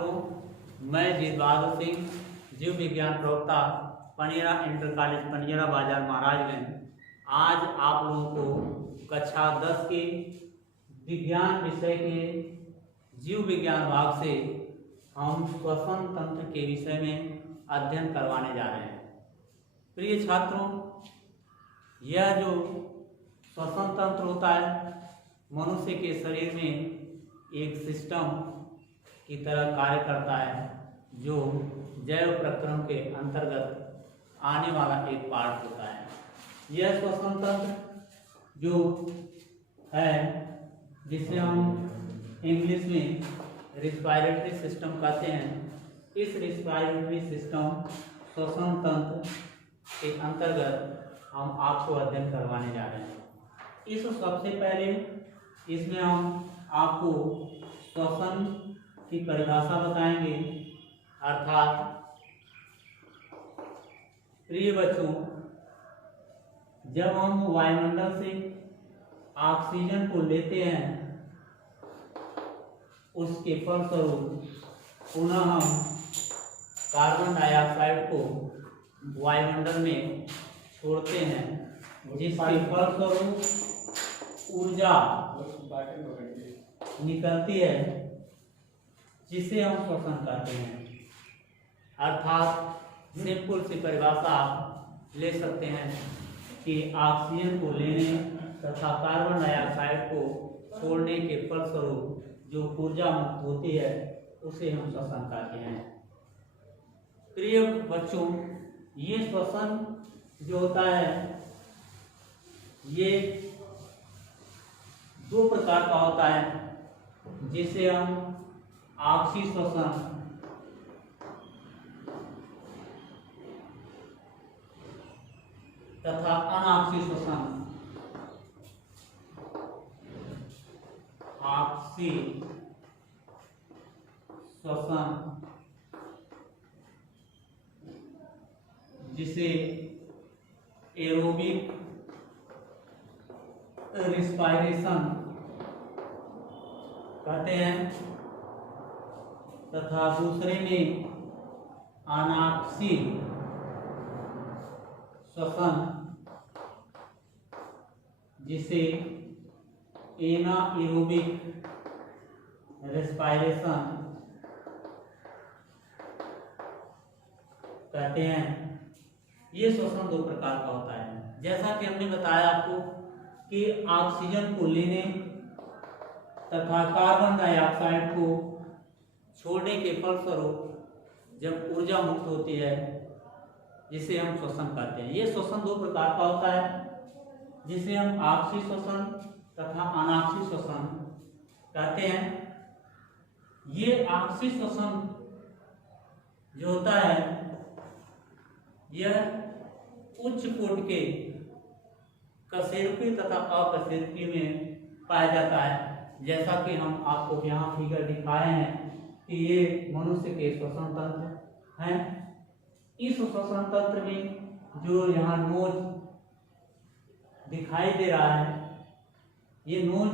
मैं जीतबहादुर सिंह, जीव विज्ञान प्रवक्ता, पनियरा इंटर कॉलेज पनियरा बाजार महाराजगंज। आज आप लोगों को कक्षा 10 के विज्ञान विषय के जीव विज्ञान भाग से हम श्वसन तंत्र के विषय में अध्ययन करवाने जा रहे हैं। प्रिय छात्रों, यह जो श्वसन तंत्र होता है मनुष्य के शरीर में एक सिस्टम की तरह कार्य करता है, जो जैव प्रक्रम के अंतर्गत आने वाला एक पार्ट होता है। यह श्वसन तंत्र जो है, जिसे हम इंग्लिश में रिस्पायरेटरी सिस्टम कहते हैं, इस रिस्पायरेटरी सिस्टम श्वसन तंत्र के अंतर्गत हम आपको अध्ययन करवाने जा रहे हैं। इस सबसे पहले इसमें हम आपको श्वसन की परिभाषा बताएंगे। अर्थात प्रिय बच्चों, जब हम वायुमंडल से ऑक्सीजन को लेते हैं, उसके फलस्वरूप पुनः हम कार्बन डाइऑक्साइड को वायुमंडल में छोड़ते हैं, जिसके फलस्वरूप ऊर्जा निकलती है, जिसे हम श्वसन कहते हैं। अर्थात सिंपल सी परिभाषा आप ले सकते हैं कि ऑक्सीजन को लेने तथा कार्बन डाइऑक्साइड को छोड़ने के फलस्वरूप जो ऊर्जा मुक्त होती है, उसे हम श्वसन कहते हैं। प्रिय बच्चों, ये श्वसन जो होता है, ये दो प्रकार का होता है, जिसे हम ऑक्सी श्वसन तथा अनऑक्सी श्वसन, ऑक्सी श्वसन जिसे एरोबिक रिस्पायरेशन कहते हैं, तथा दूसरे में अनाक्सी श्वसन जिसे एनाएरोबिक रेस्पायरेशन कहते हैं। ये श्वसन दो प्रकार का होता है। जैसा कि हमने बताया आपको कि ऑक्सीजन को लेने तथा कार्बन डाइऑक्साइड को छोड़ने के फलस्वरूप जब ऊर्जा मुक्त होती है, जिसे हम श्वसन कहते हैं। ये श्वसन दो प्रकार का होता है, जिसे हम ऑक्सी श्वसन तथा अनॉक्सी श्वसन कहते हैं। ये ऑक्सी श्वसन जो होता है, यह उच्च कोटि के कशेरुकी तथा अकशेरुकी में पाया जाता है। जैसा कि हम आपको यहाँ फिगर दिखाए हैं कि ये मनुष्य के श्वसन तंत्र हैं। इस श्वसन तंत्र में जो यहाँ नोज दिखाई दे रहा है, ये नोज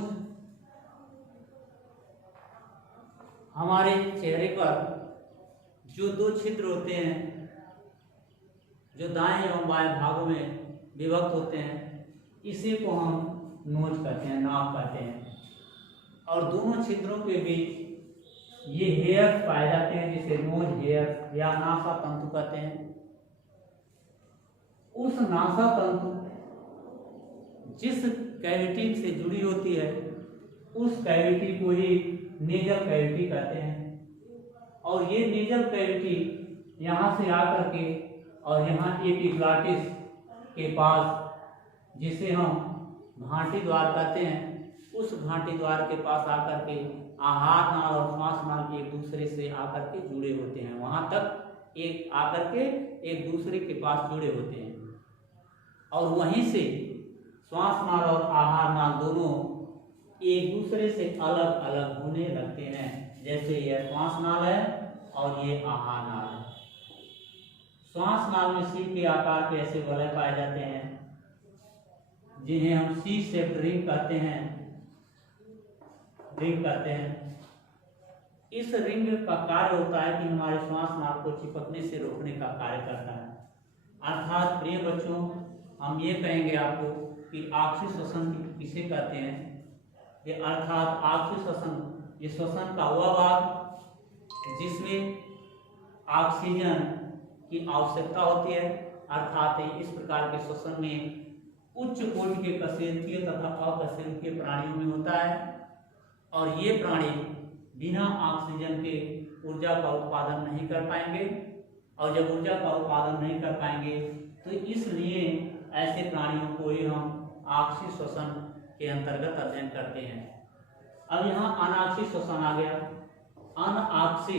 हमारे चेहरे पर जो दो छिद्र होते हैं, जो दाएं एवं बाएं भागों में विभक्त होते हैं, इसी को हम नोज कहते हैं, नाक कहते हैं। और दोनों छिद्रों के बीच ये हेयर्स पाए जाते हैं, जिसे नोज हेयर या नासा तंतु कहते हैं। उस नासा तंतु जिस कैविटी से जुड़ी होती है, उस कैविटी को ही नेजल कैविटी कहते हैं। और ये नेजल कैविटी यहाँ से आकर के और यहाँ एपिग्लॉटिस के पास, जिसे हम घाटी द्वार कहते हैं, उस घाटी द्वार के पास आकर के आहार नाल और श्वास नाल एक दूसरे से आकर के जुड़े होते हैं। वहां तक एक आकर के एक दूसरे के पास जुड़े होते हैं, और वहीं से श्वास नाल और आहार नाल दोनों एक दूसरे से अलग अलग होने लगते हैं। जैसे यह श्वास नाल है और ये आहार नाल है। श्वास नाल में सी के आकार के ऐसे वलय पाए जाते हैं, जिन्हें हम सी शेप्ड रिंग कहते हैं। इस रिंग का कार्य होता है कि हमारे श्वास नाल को चिपकने से रोकने का कार्य करता है। अर्थात प्रिय बच्चों, हम ये कहेंगे आपको कि आपसी श्वसन किसे कहते हैं। ये अर्थात आपसी श्वसन, ये श्वसन का वह भाग जिसमें ऑक्सीजन की आवश्यकता होती है। अर्थात इस प्रकार के श्वसन में उच्च कोटि के कशेरुकीय तथा अकशेरुकीय प्राणियों में होता है, और ये प्राणी बिना ऑक्सीजन के ऊर्जा का उत्पादन नहीं कर पाएंगे, और जब ऊर्जा का उत्पादन नहीं कर पाएंगे तो इसलिए ऐसे प्राणियों को ही हम ऑक्सी श्वसन के अंतर्गत अध्ययन करते हैं। अब यहाँ अनाक्सी श्वसन आ गया। अनऑक्सी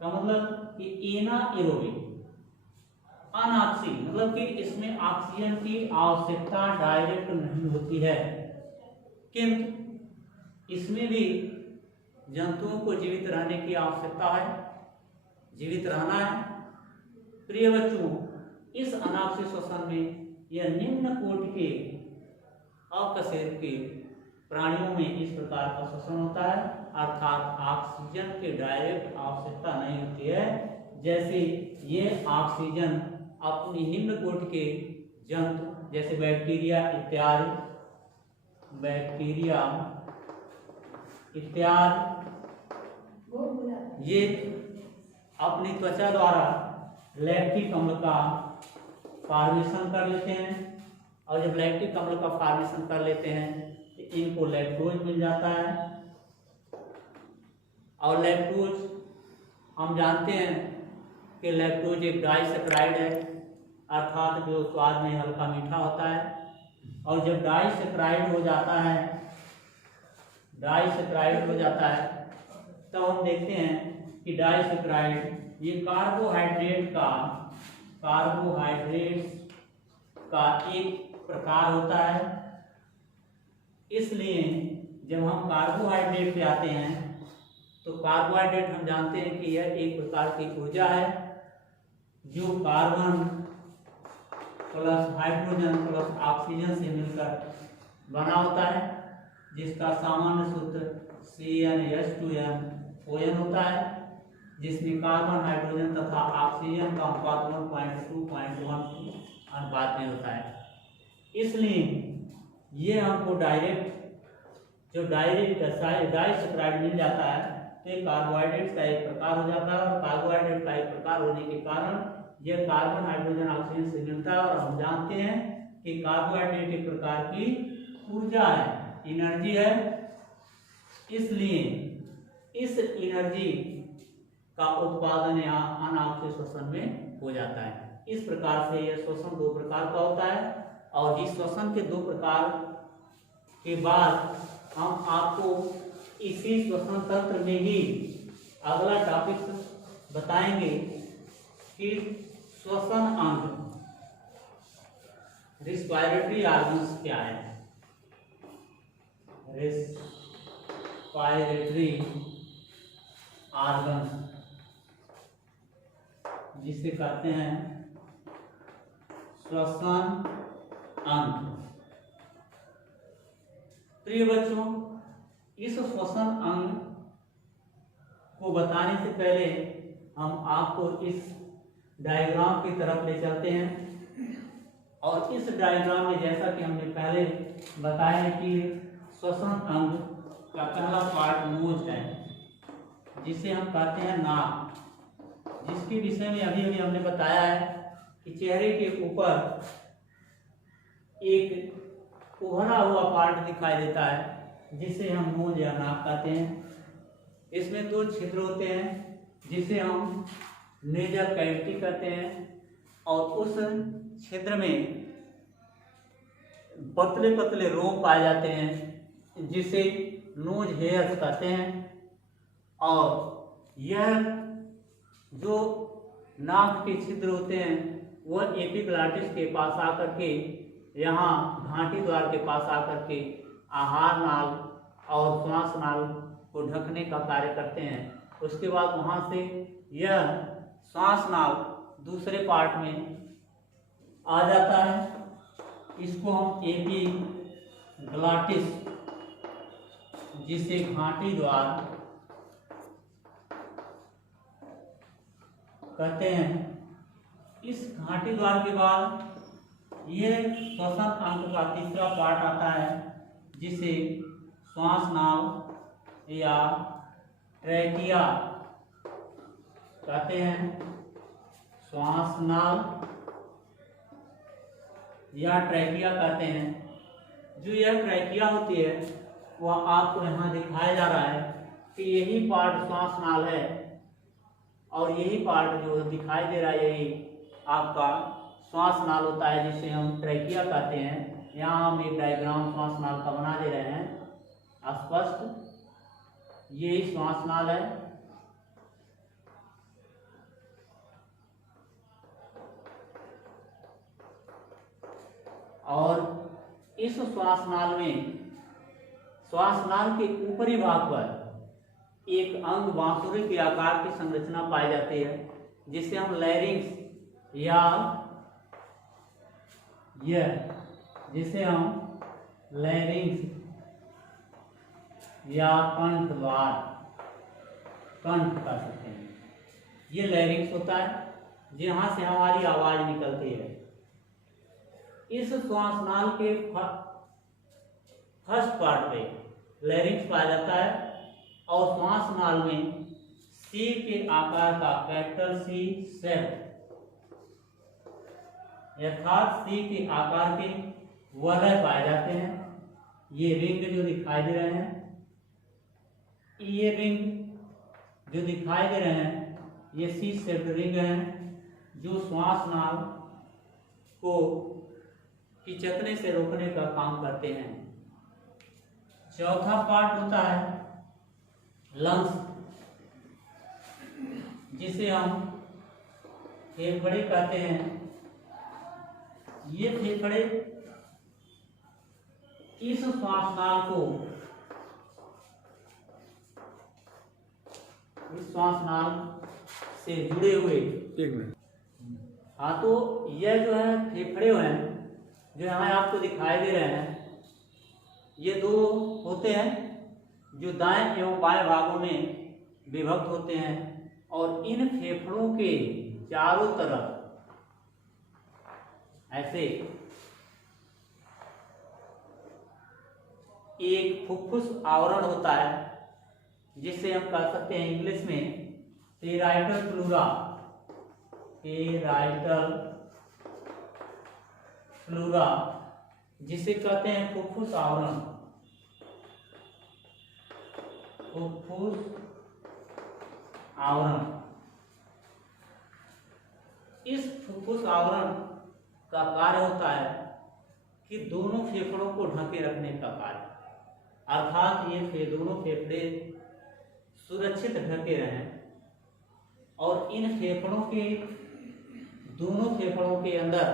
का मतलब कि एनाएरोबिक, अनऑक्सी मतलब कि इसमें ऑक्सीजन की आवश्यकता डायरेक्ट नहीं होती है, किंतु इसमें भी जंतुओं को जीवित रहने की आवश्यकता है, जीवित रहना है। प्रिय बच्चों, इस अनाक्सी श्वसन में यह निम्न कोटि के अकशेरुकीय प्राणियों में इस प्रकार का श्वसन होता है, अर्थात ऑक्सीजन की डायरेक्ट आवश्यकता नहीं होती है। जैसे ये ऑक्सीजन अपनी निम्न कोटि के जंतु जैसे बैक्टीरिया इत्यादि, बैक्टीरिया इत्यादि ये अपनी त्वचा द्वारा लैक्टिक अम्ल का फॉर्मेशन कर लेते हैं, और जब लैक्टिक अम्ल का फॉर्मेशन कर लेते हैं तो इनको लैक्टोज मिल जाता है। और लैक्टोज हम जानते हैं कि लैक्टोज एक डाइसैकराइड है, अर्थात जो स्वाद में हल्का मीठा होता है। और जब डाइसैकराइड हो जाता है, डाइसैकराइड हो जाता है, तो हम देखते हैं कि डाइसैकराइड ये कार्बोहाइड्रेट्स का एक प्रकार होता है। इसलिए जब हम कार्बोहाइड्रेट पे आते हैं तो कार्बोहाइड्रेट हम जानते हैं कि यह एक प्रकार की ऊर्जा है जो carbon plus hydrogen plus oxygen से मिलकर बना होता है, जिसका सामान्य सूत्र CnH2nOn होता है, जिसमें कार्बन हाइड्रोजन तथा ऑक्सीजन का अनुपात 1:2:1 अनुपात में होता है। इसलिए ये हमको जब डायरेक्ट डाइसैकराइड मिल जाता है तो ये कार्बोहाइड्रेट का एक प्रकार हो जाता है, और कार्बोहाइड्रेट का एक प्रकार होने के कारण यह कार्बन हाइड्रोजन ऑक्सीजन से मिलता है। और हम जानते हैं कि कार्बोहाइड्रेट एक प्रकार की ऊर्जा है, एनर्जी है। इसलिए इस एनर्जी का उत्पादन यहाँ अनाक्सी श्वसन में हो जाता है। इस प्रकार से यह श्वसन दो प्रकार का होता है, और इस श्वसन के दो प्रकार के बाद हम आपको इसी श्वसन तंत्र में ही अगला टॉपिक बताएंगे कि श्वसन अंग, रिस्पायरेटरी ऑर्गन्स क्या है। रिस्पायरेटरी ऑर्गन्स जिसे कहते हैं श्वसन अंग। प्रिय बच्चों, इस श्वसन अंग को बताने से पहले हम आपको इस डायग्राम की तरफ ले चलते हैं। और इस डायग्राम में जैसा कि हमने पहले बताया है कि श्वसन अंग का पहला पार्ट नोज है, जिसे हम कहते हैं नाक, जिसके विषय में अभी अभी हमने बताया है कि चेहरे के ऊपर एक उभरा हुआ पार्ट दिखाई देता है जिसे हम नोज या नाक कहते हैं। इसमें दो छिद्र होते हैं जिसे हम नेजल कैविटी कहते हैं, और उस छिद्र में पतले पतले रोम पाए जाते हैं जिसे नोज हेयर्स कहते हैं। और यह जो नाक के छिद्र होते हैं वह एपिग्लॉटिस के पास आकर के, यहाँ घाटी द्वार के पास आकर के आहार नाल और श्वास नाल को ढकने का कार्य करते हैं। उसके बाद वहाँ से यह श्वास नाल दूसरे पार्ट में आ जाता है। इसको हम एपिग्लॉटिस, जिसे घाटी द्वार कहते हैं इस घाटी द्वार के बाद ये श्वसन अंग का तीसरा पार्ट आता है जिसे श्वास नाल या ट्रैकिया कहते हैं। श्वास नाल या ट्रैकिया कहते हैं। जो यह ट्रैकिया होती है वह आपको यहाँ दिखाया जा रहा है कि यही पार्ट श्वास नाल है और यही पार्ट जो दिखाई दे रहा है यही आपका श्वास नाल होता है जिसे हम ट्रैकिया कहते हैं। यहाँ हम एक डायग्राम श्वास नाल का बना दे रहे हैं स्पष्ट। यही श्वास नाल है और इस श्वास नाल में श्वास नाल के ऊपरी भाग पर एक अंग बांसुरी के आकार की संरचना पाई जाती है जिसे हम लैरिंक्स या जिसे हम लैरिंक्स या कंठ द्वार कंठ कह सकते हैं। ये लैरिंक्स होता है जहाँ से हमारी आवाज निकलती है। इस श्वास नाल के फर्स्ट पार्ट पे लैरिंक्स पाया जाता है और श्वास नाल में सी के आकार का कैपिटल सी शेप अर्थात सी के आकार के वलय पाए जाते हैं। ये रिंग जो दिखाई दे रहे हैं ये रिंग जो दिखाई दे रहे हैं ये सी शेप रिंग हैं जो श्वास नाल को खिंचकने से रोकने का काम करते हैं। चौथा पार्ट होता है लंग्स जिसे हम फेफड़े कहते हैं। ये फेफड़े इस श्वास नाल को इस श्वास नाल से जुड़े हुए एक मिनट। हाँ तो यह जो है फेफड़े हैं जो यहाँ आपको दिखाई दे रहे हैं ये दो होते हैं जो दाएं एवं बाएं भागों में विभक्त होते हैं और इन फेफड़ों के चारों तरफ ऐसे एक फुफ्फुस आवरण होता है जिसे हम कह सकते हैं इंग्लिश में पेराइटल फ्लोरा फ्लोरा जिसे कहते हैं फुफ्फुस आवरण। फुफ्फुस आवरण इस फुफ्फुस आवरण का कार्य होता है कि दोनों फेफड़ों को ढके रखने का कार्य अर्थात ये दोनों फेफड़े सुरक्षित ढके रहें और इन फेफड़ों के दोनों फेफड़ों के अंदर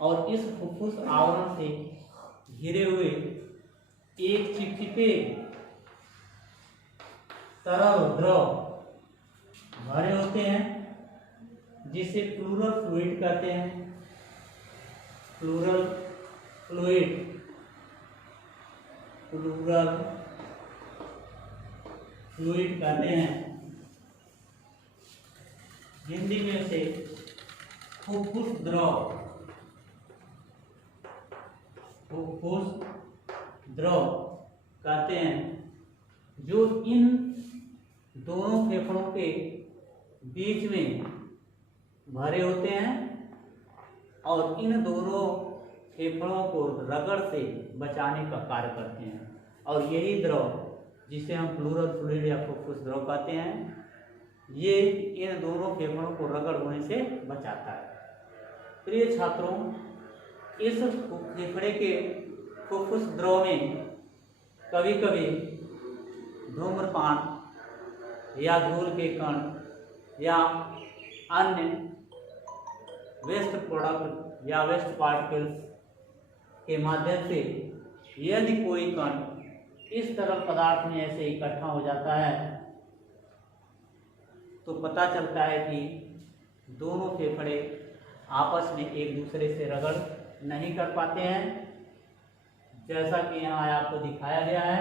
और इस फुफ्फुस आवरण से घिरे हुए एक चिपचिपे तरल द्रव भरे होते हैं जिसे प्लूरल फ्लूइड कहते हैं। प्लूरल फ्लूइड कहते हैं। हिंदी में उसे फुफ्फुस द्रव कहते हैं जो इन दोनों फेफड़ों के बीच में भरे होते हैं और इन दोनों फेफड़ों को रगड़ से बचाने का कार्य करते हैं और यही द्रव जिसे हम प्लूरल फ्लूइड या फुफ्फुस द्रव कहते हैं ये इन दोनों फेफड़ों को रगड़ होने से बचाता है। प्रिय छात्रों, इस फेफड़े के फुफ्फुस द्रव में कभी कभी धूम्रपान या धूल के कण या अन्य वेस्ट प्रोडक्ट या वेस्ट पार्टिकल्स के माध्यम से यदि कोई कण इस तरल पदार्थ में ऐसे इकट्ठा हो जाता है तो पता चलता है कि दोनों फेफड़े आपस में एक दूसरे से रगड़ नहीं कर पाते हैं। जैसा कि यहाँ आपको दिखाया गया है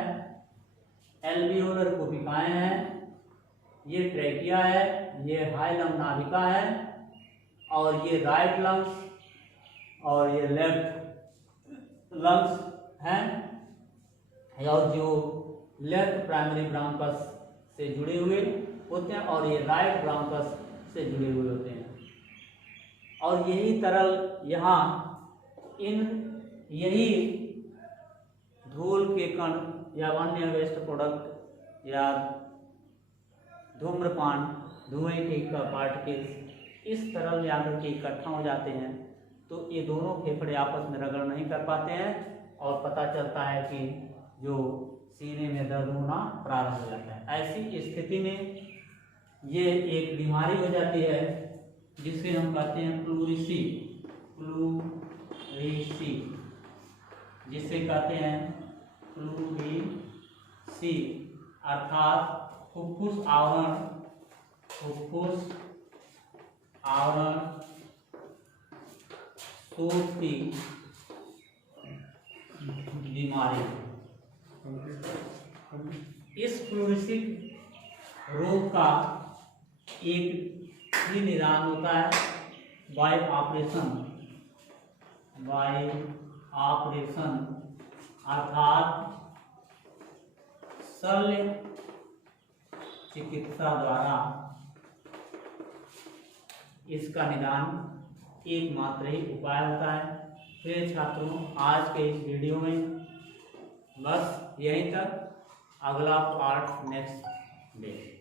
एल्वियोलर कोशिकाएं हैं ये ट्रैकिया है, ये हाइलम नाभिका है, और ये राइट लंग्स और ये लेफ्ट लंग्स हैं, और जो लेफ्ट प्राइमरी ब्रांकस से जुड़े हुए होते हैं और ये राइट ब्रांकस से जुड़े हुए होते हैं। और यही तरल यहाँ यही धूल के कण या अन्य वेस्ट प्रोडक्ट या धूम्रपान धुएं के पार्टिकल्स इस तरल में आकर के इकट्ठा हो जाते हैं, तो ये दोनों फेफड़े आपस में रगड़ नहीं कर पाते हैं और पता चलता है कि जो सीने में दर्द होना प्रारंभ हो जाता है। ऐसी स्थिति में ये एक बीमारी हो जाती है जिसे हम कहते हैं प्लूरिसी, जिसे कहते हैं प्लूरिसी, अर्थात फुफ्फुस आवरण शोथ की बीमारी। इस प्लूरिसिक रोग का एक ही निदान होता है बाय ऑपरेशन अर्थात शल्य चिकित्सा द्वारा इसका निदान एकमात्र ही उपाय होता है। फिर छात्रों, आज के इस वीडियो में बस यहीं तक, अगला पार्ट नेक्स्ट डे।